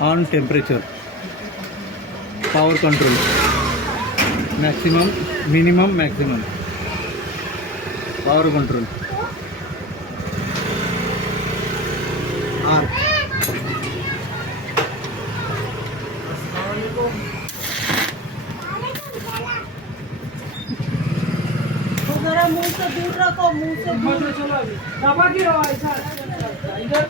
on temperature, power control, maximum, minimum, maximum, power control, R. जरा मुंह से दूर रखो, मुंह से दूर। चलो अभी दबा के रहो ऐसा इधर